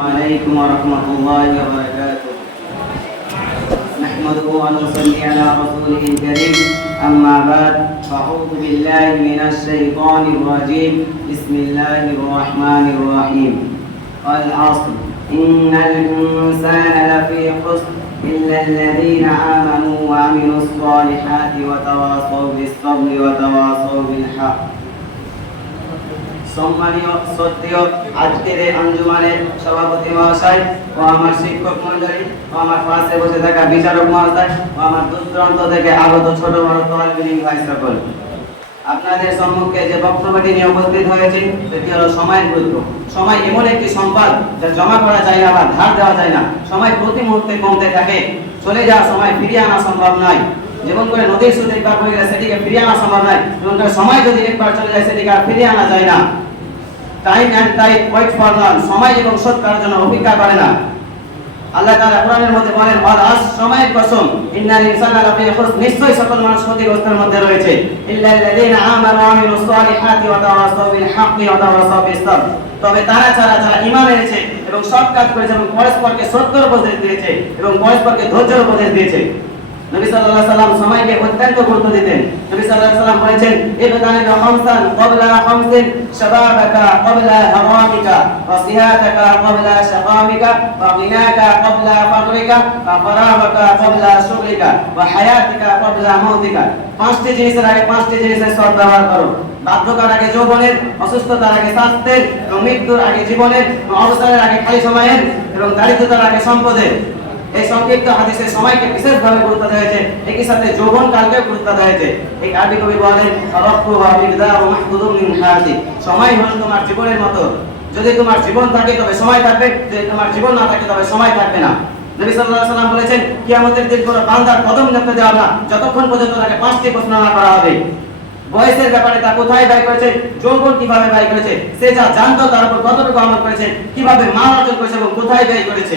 عليكم ورحمة الله وبركاته. نحمده ونصلي على رسوله الكريم. أما بعد فأعوذ بالله من الشيطان الرجيم. بسم الله الرحمن الرحيم. والعصر. إن الإنسان لفي خسر إلا الذين آمنوا وعملوا الصالحات وتواصوا بالصبر وتواصوا بالحق. আপনাদের সম্মুখে যে বক্তব্যটি নিয়ে উপস্থিত হয়েছে, সেটি হলো সময়ের গুরুত্ব। সময় এমন একটি সম্পদ যা জমা করা যায় না বা ধার দেওয়া যায় না। সময় প্রতি মুহূর্তে কমতে থাকে। চলে যাওয়া সময় ফিরিয়ে আনা সম্ভব নয়। যেমন করে নদীর সুদ একবার বয়ে গেলে সেটিকে ফিরিয়ে আনা সম্ভব নয়। যেমন করে সময় যদি একবার চলে যায় সেটিকে আর ফিরিয়ে আনা যায় না। Time and time wait for none সময় এবং সৎ কারোর জন্য অপেক্ষা করে না। আল্লাহ তাআলা কোরআনের মধ্যে বলেন আর আজ সময়ের কসম, ইন্নাল ইনসানা লাফি খুস নিশ্চয়ই সকল মানুষ ক্ষতিগ্রস্তের মধ্যে রয়েছে। ইল্লাল্লাযীনা আমানু ওয়া আমিলুস সালিহাতি ওয়া তাওয়াসাউ বিল হাক্কি ওয়া তাওয়াসাউ বিস সাবর। তবে তারা ছাড়া, যারা ঈমান এনেছে এবং সৎ কাজ করেছে এবং পরস্পরকে সত্যের উপদেশ দিয়েছে এবং পরস্পরকে ধৈর্যের উপদেশ দিয়েছে। পাঁচটি জিনিসের আগে পাঁচটি করো। যৌবনের, অসুস্থতার আগে স্বাস্থ্যের, এবং মৃত্যুর আগে জীবনের, এবং আগে খালি সময়ের, এবং দারিদ্রতার আগে সম্পদের। এই সংক্ষিপ্ত হাদিসে সময়কে বিশেষভাবে গুরুত্ব দেওয়া হয়েছে। একই সাথে যৌবন কালকে গুরুত্ব দেওয়া হয়েছে। এই আরবি কবি বলেন রক্কু বা মিগদার ও মাহদুদুম মিন হায়াতি সময় হলো তোমার জীবনের মতো। যদি তোমার জীবন থাকে, তবে সময় থাকবে। যদি তোমার জীবন না থাকে, তবে সময় থাকবে না। নবী সাল্লাল্লাহু আলাইহি সাল্লাম বলেছেন, কিয়ামতের দিন কোনো বান্দার কদম নামতে দেওয়া না। যতক্ষণ পর্যন্ত তাকে পাঁচটি প্রশ্ন না করা হবে। বয়সের ব্যাপারে তা কোথায় ব্যয় করেছে? যৌবন কীভাবে ব্যয় করেছে? সে যা জানতো, তার উপর কতটুকু আমল করেছে? কীভাবে মান অর্জন করেছে এবং কোথায় ব্যয় করেছে?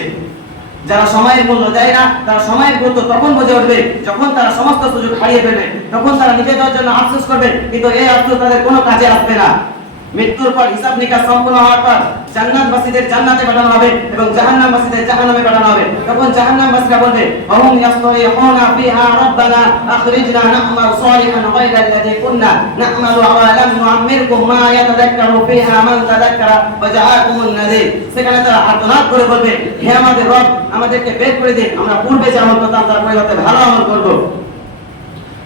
যারা সময়ের মূল্য দেয় না, তারা সময়ের গুরুত্ব তখন বুঝে উঠবে, যখন তারা সমস্ত সুযোগ হারিয়ে ফেলবে, তখন তারা নিজেদের জন্য আফসোস করবে, কিন্তু এই আফসোস তাদের কোনো কাজে আসবে না। মৃত্যুর পর হিসাব নিকাশ সম্পূর্ণ হওয়ার পর জান্নাতবাসীদের জান্নাতে পাঠানো হবে এবং জাহান্নামবাসীদের জাহান্নামে পাঠানো হবে। তখন জাহান্নামবাসীরা বলবে ওহুম ইয়াসতারিহুনা ফিহা রাব্বানা আখরিজনা না'মাল সালিহান গায়রা আল্লাযী কুননা না'মালু আওয়ালাম নুআম্মিরকুম মা ইয়াতাযাক্কারু ফিহা মান তাযাক্কারা ওয়া জাআকুমুন নাযীর। সেখানে তারা আর্তনাদ করে বলবে, হে আমাদের রব, আমাদেরকে বের করে দিন আমরা পূর্বে যে আমল তার পরিবর্তে ভালো আমল করব।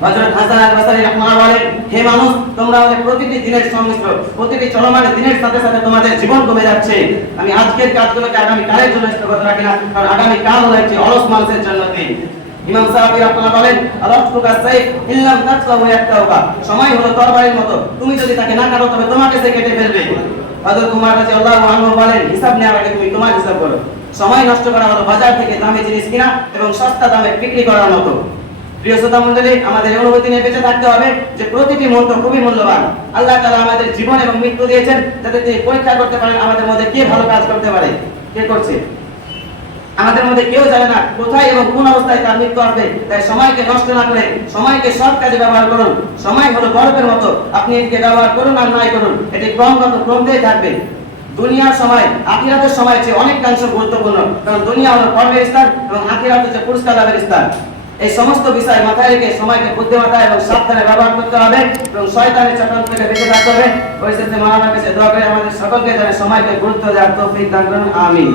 হযরত হাসান আল বসরি রাহমাতুল্লাহ হে মানুষ, তোমরা আমাদের প্রতিটি দিনের সংমিশ্র, প্রতিটি চলমান দিনের সাথে সাথে তোমাদের জীবন কমে যাচ্ছে। আমি আজকের কাজগুলোকে আগামী কালের জন্য স্থগিত রাখি না, কারণ আগামী কাল হলো একটি অলস মানুষের জন্য দিন ইমাম সাহাবী বলেন সাইফ ইল্লাম সময় হলো তরবারির মতো, তুমি যদি তাকে না কাটো, তবে তোমাকে সে কেটে ফেলবে। হযরত উমর রাদিয়াল্লাহু আনহু বলেন, হিসাব নেওয়ার আগে তুমি তোমার হিসাব করো। সময় নষ্ট করা হলো বাজার থেকে দামি জিনিস কিনা এবং সস্তা দামে বিক্রি করার মতো। আমাদের জীবন এবং মৃত্যু দিয়েছেন তিনি পরীক্ষা করতে পারেন, আমাদের মধ্যে কে ভালো কাজ করতে পারে, কে করছে। আমাদের মধ্যে কেউ জানে না কোথায় এবং কোন অবস্থায় তার মৃত্যু আসবে। তাই সময়কে নষ্ট না করে সময়কে কাজে ব্যবহার করুন। সময় হলো মতো। আপনি এটিকে ব্যবহার করুন আর নাই করুন। এটি ক্রমগত কমতেই থাকবে। দুনিয়ার সময়, আখিরাতের সময় চেয়ে অনেকাংশ গুরুত্বপূর্ণ। কারণ দুনিয়া হলো কর্মের স্থান এবং আখিরাত হচ্ছে পুরস্কার লাভের স্থান। এই সমস্ত বিষয় মাথায় রেখে সময়কে বুদ্ধিমত্তা এবং সাবধানে ব্যবহার করতে হবে এবং শয়তানের চক্রান্ত থেকে বেঁচে থাকতে হবে। ওই সাথে মারানোর কাছে দোয়া করে আমাদের সকলকে যেন সময়কে গুরুত্ব দেওয়ার তৌফিক দান করুন। আমিন।